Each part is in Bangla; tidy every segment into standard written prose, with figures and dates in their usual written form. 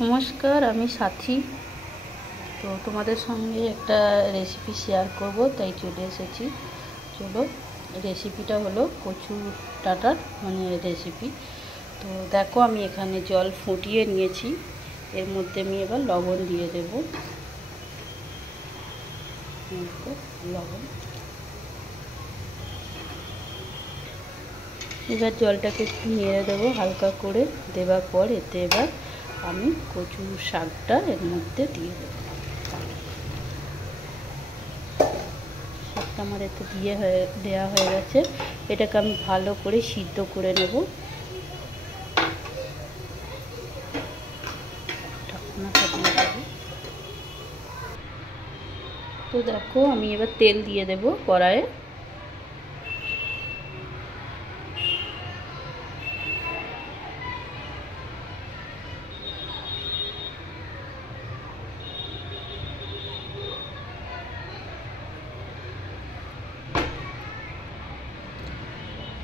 नमस्कार आमी साथी। तो तुम्हारे संगे एक रेसिपि शेयर करब ताई चले एसेছি। चलो रेसिपिटा हलो कचु डाटार माने रेसिपि। तो देखो आमी एखाने जल फुटिए निएছি, एर मध्य आमी एबार लवण दिए देब। लवण एबार जलटाके एकटु नेড়ে देব हालका करे। देवार पर एते एबार आमी कचु शाकटा एर मध्य दिए देब। शाकटा आमार एते दिए देया हये गेछे। एटाके आमी भालो करे सिद्ध करे नेब। तो देखो आमी एबार तेल दिए देब कड़ाइये।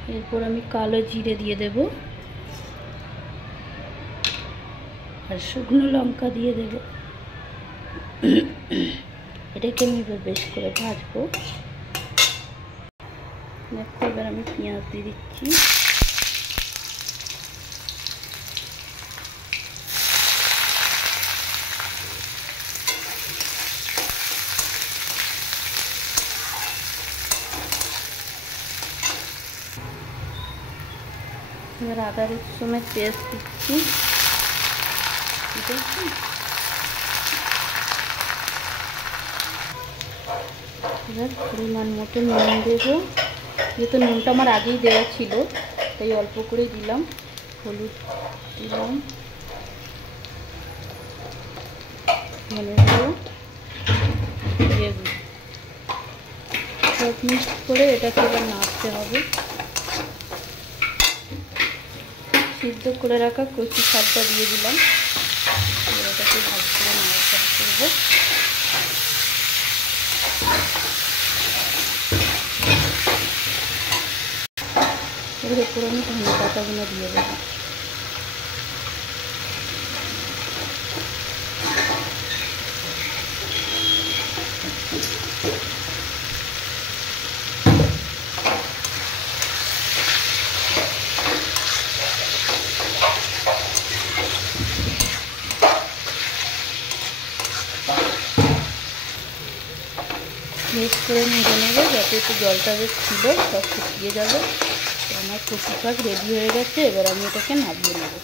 एरपर आमी कालो जिरे दिए देब और शुकनो लंका दिए देब। एटाके आमी एबार बेश करे भाजबो। देखो एबार आमी पेঁয়াজ दिए दिচ্ছি। এবার আদা রসুনের পেস্ট দিচ্ছি। ঠিক আছে, এবার পরিমাণ মতো নুন দেবো। যেহেতু নুনটা আমার আগেই দেওয়া ছিল তাই অল্প করে দিলাম। হলুদ দিলাম, ধনে গুঁড়ো, জিরে গুঁড়ো সব মিক্স করে এটাকে এবার নাড়তে হবে। সিদ্ধ করে রাখা কচু শাকটা দিয়ে দিলাম। এটাকে ভালো করে নাড়াচাড়া করব। এর উপরে আমি ধনে পাতাগুলো দিয়ে দেবো। মিক্স করে নেড়ে নেবো যাতে একটু জলটা যে ছিল সব শুকিয়ে যাবে। আমার কচু শাক রেডি হয়ে গেছে। এবার আমি এটাকে নামিয়ে নেব।